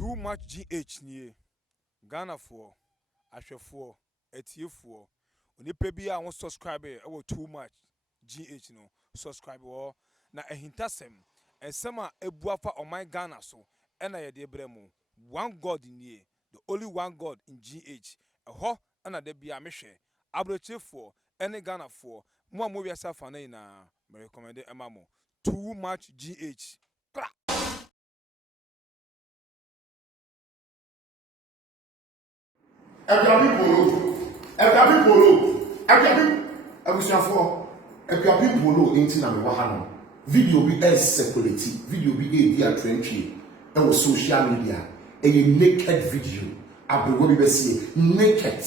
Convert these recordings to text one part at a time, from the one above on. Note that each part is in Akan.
Too much GH nie Ghana for ahwefo etiefo onipa bi a won subscribe e too much GH no subscribe wo na ehintasem ensem a ebuafa oman Ghana so na ye de bremu one god nie the only one god in GH eho na de bia mehwe abrochefo ene Ghana for mo wi asafa na ina me recommend emamo too much GH Ebiabi polo enti na me wa ha no video bi circulate video bi di atwentwe e wo social media naked video abrewo bi besie naked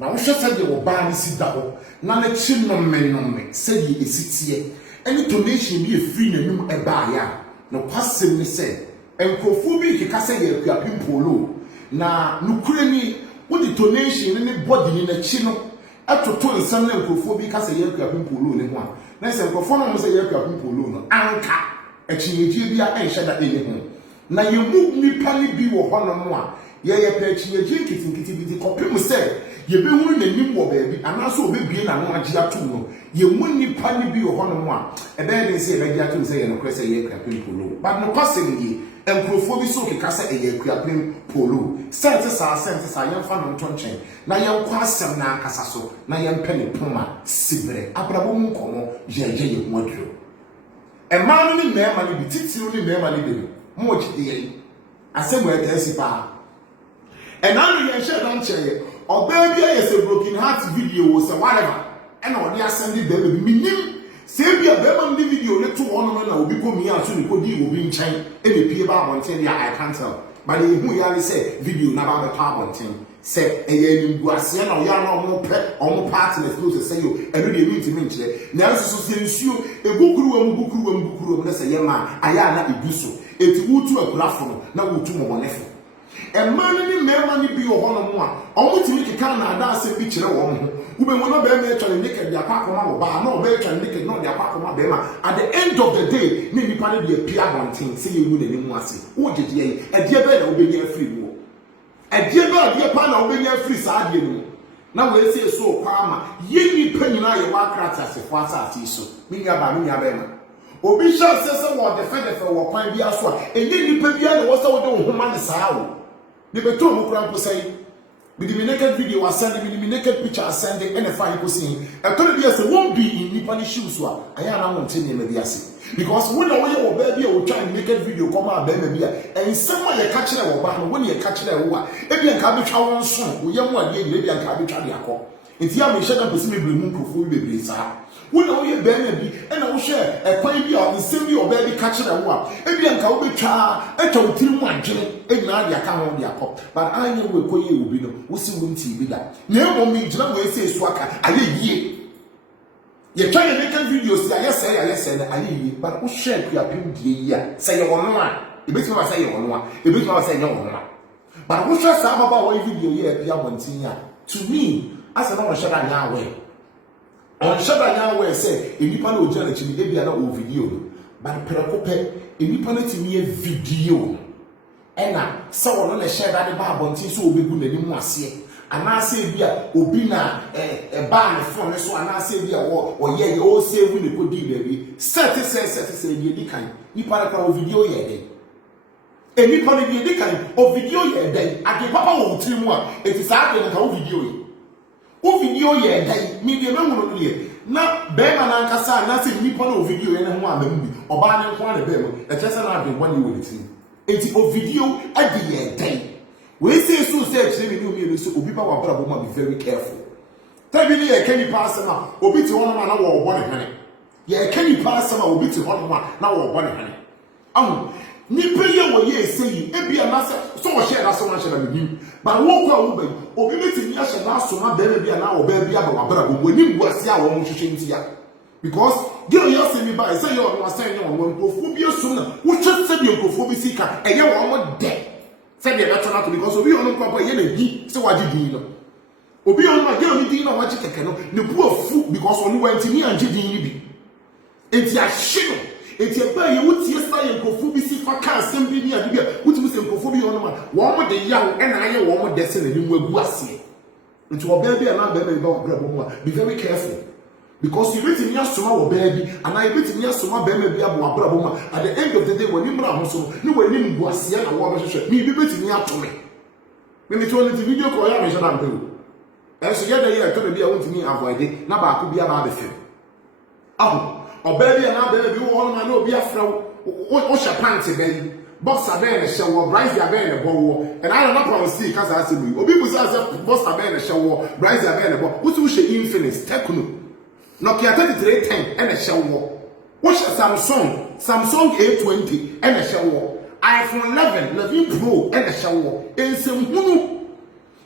na wo hwese de wo ba ni si da ho na na chi no me se di esitie any donation bi free na num e ba ya no kwasem ni se enkofu bi keka se ye Ebiabi polo na nukure ni what the donation in the body in the chino at to toll some level bi kasa ye Ebiabi polo ne ho a na se nkofo no say ye Ebiabi polo no anka echinyegi bia enhye da ene ho na ye mu nipa ni bi wo ho no mo a ye pe echinyegi kitikiti bi di kopim se ye be hu nanim wo baabi anaso obebie na no agi atum no ye mu nipa ni bi wo ho no mo a e be dey say e be atum say ye no kwese ye Ebiabi polo but no kwase ni enkrofo bi so keka se ye Ebiabi polo sente sa yemfa no ntonchen na yenkwa asem na akasa so na yempe ne poma sibre abrabo mu nkomo ye ho aduro emma no ni mema ni bititiru ni mema ni de mo gide asem we tesi pa enanu ye share don cheye oba bia ye se broken heart video wo se whatever ena odi asem di be bi minim se bia be ma di video le to ono na obi komi aso ni kodi obi nchan e be pie ba wonten ya I can't tell but who yali say video na ba be pa wonten say eye ni guase na ya na omo partners no say yo eno de meet me nche na so se nsuo egukuru na say ye ma aya na ibuso eti wutu akulafo na wutu momonefo emman ni mema ni bi ohono mo a omo timi keka na ada ase bi kire wo mo ube mo no be me etwa ne naked ya pakoma wo ba na o be etwa ne naked no ya pakoma be ma at the end of the day ni nipa ne de pia bonten say you ne mu ase wo gede ye ade be na obenya free wo ade be ade pa na obenya free sa ade no na we say so kwa ama ye nipa nyina ye wa krata se fo asa so mi nya ba be ma obi sha se wo de fe wo kwan bi aso a enye nipa bi a na wo se wo de wo homa ne saa wo ni beto mo kura mpo sai with the naked video was sending with the naked picture sending and fine ko sin e to be say won't be in nipa ni shoes so aya na won tene me bi ase because when we wo ba bi e wo try naked video come a ba ma bi a en sem a ye ka kire wo ba no when ye ka kire wo a e bi nka be twa won so wo ye mu ade ye bi nka be twa de akọ enti ya me hye ka pesi me bre mu krofo bi bebre sa when we ye ba ma bi e na wo hye e kwan bi a nsem bi o ba bi ka kire wo a e bi nka wo be twa e twa wotiri mu adwene e na de aka ho de akọ but anya we koye obi no wo si wo nti bi da na e mo mi gina wo ese so aka aye yie ye try to make videos ya say na aye yie but wo share Ebiabi die ya say ye wono a e beti ma say ye wono a e beti ma say ye wono a but wo share sa baba wo video ye Ebiabi ntin ya to me as na wo share da nya we on share da nya we say enipa na oja na chimi e bia na o video no but prekope enipa na timi ye video ena se wono na share da ba abontin so obegu nani mu ase ana ase bia obi na ba ne phone so ana ase bia wo ye o save ne kodi baby set ye di kan nipa na ka o video ye dey enipa na ye di kan o video ye dey ade papa wo tiri mu a eti sa ade na ka o video ye dey mi de na mu no ye na be ma na nkasa na se nipa na o video ye na ho amambi oba ne nko na be mo e chese na ade wani wo ti enti o video ade ye dey we say so say chire mi no so obi ba wa bra bo ma be very careful tabi ni ye kani pass na obi ti hono na wo obo ne hane ye kani pass na obi ti hono na wo obo ne hane ni peye wo ye sei e bia na so wo share na so na share na nim ba wo kwa wo ba obi beti ni a share na so na be bia na wo ba bia ba wa bra bo ni bu ase a wo mo hwehwe ntia because girl you say me by say you no say you no nkofo bi so na wo twese bi nkofo bi sika eye wo mo de say dey better not because obi onu nkofo ye na gi say waji din no obi onu ma girl ni din na waji keke no ne bu afu because onu wanti ni anje din ni bi enti a hye no eti eba ye wotie sa ye nkofo bi si fa ka asem bi ni ade bi a wotie se nkofo bi hono ma wo mo de yawo e na aye wo mo de se na ni mu agu ase nti oba bi ana ba me ba obrabo mu a be very careful because you bet in asoma wo ba bi ana you bet in asoma ba me bi abo abrabo mu at the end of the day when you mra ho so ni wani mbu ase na wo be hwehwe me bi bet in atome me to on the video call ya me shada mpe o so ya da ye to bi a wontimi avoid na ba ko bi aba be fe aho oba bi ana ba bi wo hono ma na obi afra wo sha pant be boxer be na show Bryce be na bo and I don't know how see cause I say me obi bu say boxer be na show Bryce be na bo what you say Infinix Tecno Nokia 3310 and a show what Samsung A20 and a show iPhone 11 Pro and a show and some hunu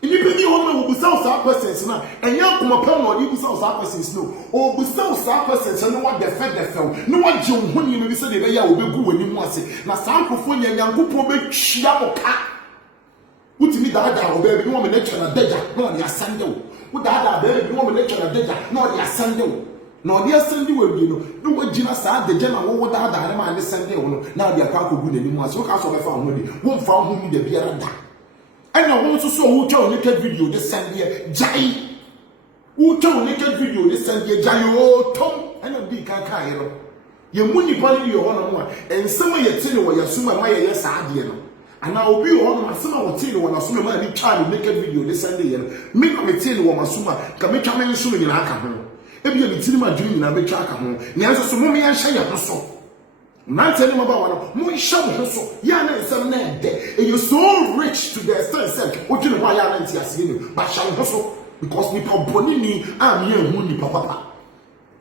independent woman will be south questions now and young come upon or you south questions no or be south questions and no one defend the film no one jump when you may say the way will be good when you want say na sample young couple be chiamoka what me that baby no woman nature na deja no ya sande what that baby no woman nature na deja no ya sande no dia sande we bi no we gina sa deja na wo that ma ne sande wo na dia kwa ko gu na ni mu ase wo ka so be fa ho di wo mfa ho ni da biara da and I want to show who tell naked video this Sunday Jai. Who tell naked video this Sunday Jai oh Tom and a big cacairo. Your money body your honor and some of your tell what your summa my yes adiano. And I will be on my summer will tell you when I swim my child naked video this Sunday and make me tell you what my summa can make a man swimming in alcohol. If you be telling my dream and I make alcohol, Nancy so mommy and shy up so. Not telling him about one, show so. Yana is a man there, and you're so rich to the extent, what you know why I ain't asking, but shall hustle because we put bonini, I'm here, money, papa.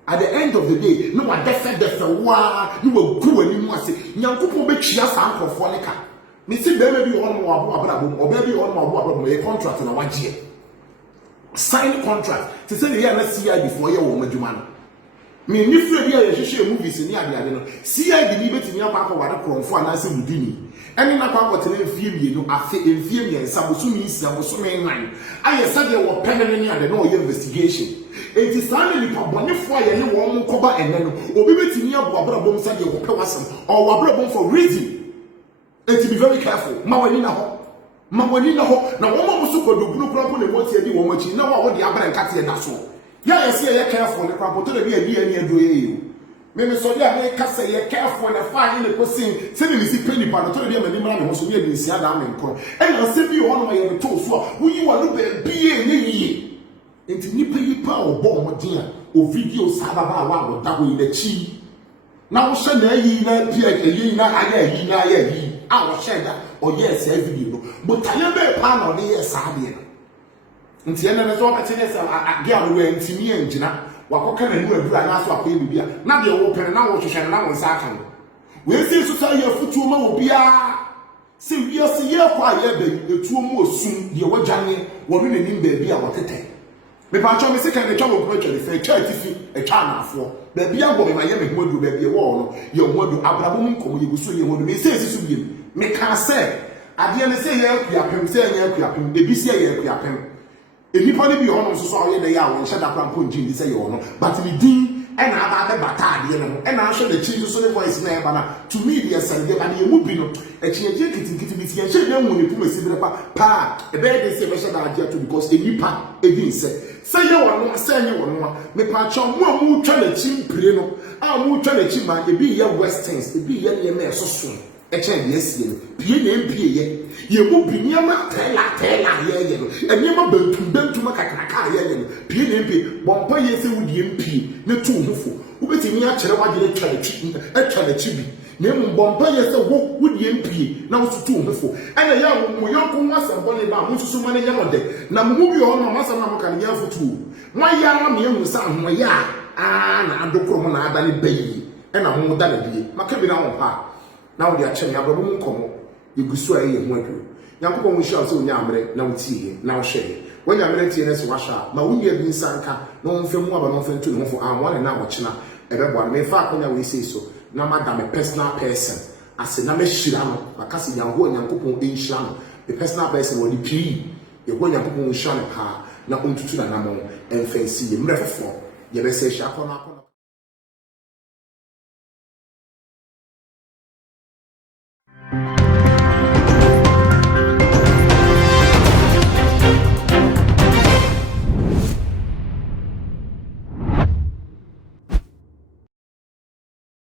At the end of the day, no one defend the war, you will go and you must say, Yankupo make Chias uncle for Leka. Missy baby on more or baby on more a contract in a 1 year. Sign contract to say the year let's see before your woman, Juman. Me ni free dia ye hwehwe movies ni ade no CID ni betimi akwa wade kromfo anase mudini ene na kwa kwotene mfie mienu afe mfie miensa bosumi nsia bosumi nwan aye sade wo penene ni ade no ye investigation enti sane ni pabonefo aye ne wo nkoba ene no obi betimi aboabra bom sade wo pe wasem or wabra bom for reason enti be very careful mawani na ho na wo mo so kodogunu kro ne wo tie di wo machi na wo de abra nkate da so yeah, I see you careful. The crapper to be a dear do you. Maybe so yeah, cast a careful and a fine in the person, sending me penny part to be a man who should be in Siadam and call. And I'll send you on my toes who you are looking be a ye. Into nippy power bomb, dear, or videos have about double in the chi. Now, send a ye, I will share that, or yes, every video. But I am a pan on the yes, I nti ene ne so akene se agia we ntimi engina wakoka na nu adura na so akoye bibia na de wo pene na wo hwehwe na wo nsa aka no we si so say ya futu ma wo bia se wi ase ye kwa ye be etuo mu osum de wagwane wo no nanim ba bia wotete me pa cho me se kan de twa wo ko twa de fe twa tifi e twa na afo ba bia go me ma ye me ho adu ba bia wo no ye ho adu abrabo mu nkomo ye guso ye ho adu me se sisu biem me ka se ade ne se ye akuapem se ye akuapem ebi se ye akuapem anybody be on so ye dey awon sha da plan ponji ndi say ye ono but me din e na aba be batade no e na hwe the chi so the voice na e ba na to me dey say dey ba na emu bi no e chi eje kitikiti bi ti ye na mu ni pu mesi bi pa e be dey say be sha da adia to because enipa e din say ye wono say ye wono me pa cho mu amu twa na chi mpire no amu twa na chi ma e bi ye westerns e bi ye ne me so echen de sie no pie na mpie ye mu bi niama tela ye no eniama bantum akakaka ye no pie na mpie bompa ye se wudie mpie na tu hufo wobetimi a kire wagire twa na chi bi na mu bompa ye se wudie mpie na wotu hufo ena ya mu yonko wasambɔ ne ba mu susu ma ne nya no de na mu bi ho ma masam na mo kan ya futu wa ya na me hu sa ho ya na adokoro mo na ada ne bayi ena mo da na bie maka bi na ho pa now they are checking out the come you go so aye ho adwo yakobon mo hia so nya amre na wutie na wo hwe when amre tie na so washa ma wunya bi nsanka na wo mfem aba no mfem to ne ho fo anwane na wo chena ebebo me fa akonya we say so na madam a personal person ase na me hira no akase yango nyankopon enhira no the personal person wo di pii ye go nyankopon hira no pa na ontutu na namo emfansi ye mrefofo ye be se hia akona